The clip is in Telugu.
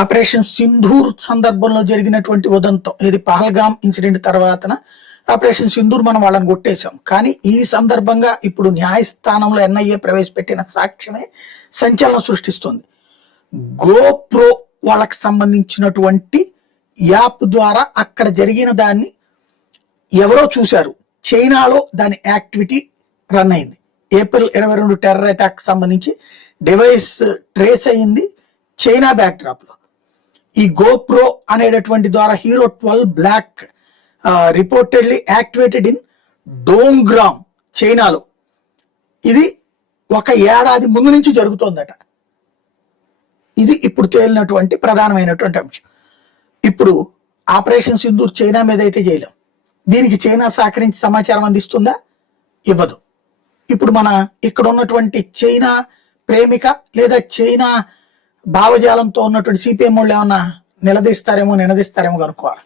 ఆపరేషన్ సింధూర్ సందర్భంలో జరిగినటువంటి ఉదంతం, ఇది పహల్గామ్ ఇన్సిడెంట్ తర్వాతన ఆపరేషన్ సింధూర్ మనం వాళ్ళని కొట్టేశాం. కానీ ఈ సందర్భంగా ఇప్పుడు న్యాయస్థానంలో ఎన్ఐఏ ప్రవేశపెట్టిన సాక్ష్యమే సంచలనం సృష్టిస్తుంది. గోప్రో వాళ్ళకి సంబంధించినటువంటి యాప్ ద్వారా అక్కడ జరిగిన దాన్ని ఎవరో చూశారు. చైనాలో దాని యాక్టివిటీ రన్ అయింది. ఏప్రిల్ 22 టెర్రర్ అటాక్ సంబంధించి డివైస్ ట్రేస్ అయింది చైనా బ్యాక్డ్రాప్ లో. ఈ గోప్రో అనేటటువంటి ద్వారా hero 12 black reportedly activated in డోంగ్రామ్ చైనాలో. ఇది 1 ఏడాది ముందు నుంచి జరుగుతోందట. ఇది ఇప్పుడు తేలినటువంటి ప్రధానమైనటువంటి అంశం. ఇప్పుడు ఆపరేషన్ సింధూర్ చైనా మీద అయితే చేయలేం. దీనికి చైనా సహకరించి సమాచారం అందిస్తుందా? ఇవ్వదు. ఇప్పుడు మన ఇక్కడ ఉన్నటువంటి చైనా ప్రేమిక లేదా చైనా భావజాలంతో ఉన్నటువంటి సిపిఎం వాళ్ళు ఏమన్నా నినదిస్తారేమో కనుక్కోవాలి.